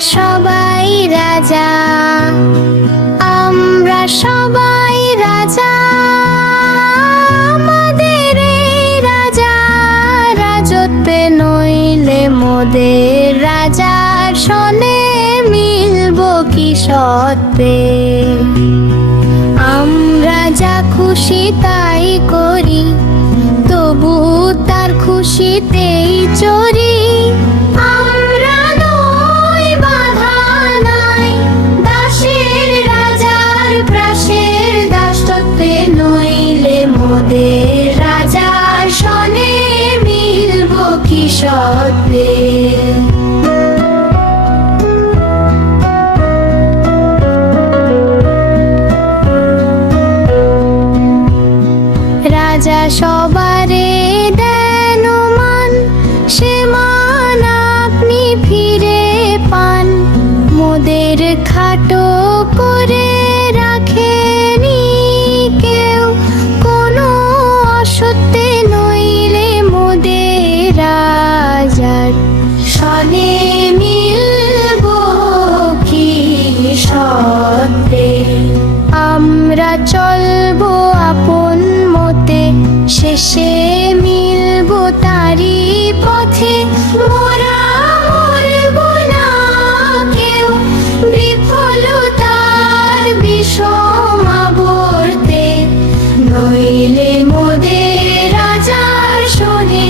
সবাই রাজা, আমরা সবাই রাজা। আমাদের রাজা, রাজত্বে নইলে মোদের রাজার সনে মিলব কি সত্ত্বে? আমরা যা খুশি তাই করি, তবু তার খুশিতেই চরি সত্ত্বে রাজা সব প্রাণে মিলব কি সত্যে? আমরা চলব আপন মতে, শেষে মিলব তারি পথে। মোরা মরব না কেউ, বিফলতার বিষম আবর্তে। মোদের রাজার শোনে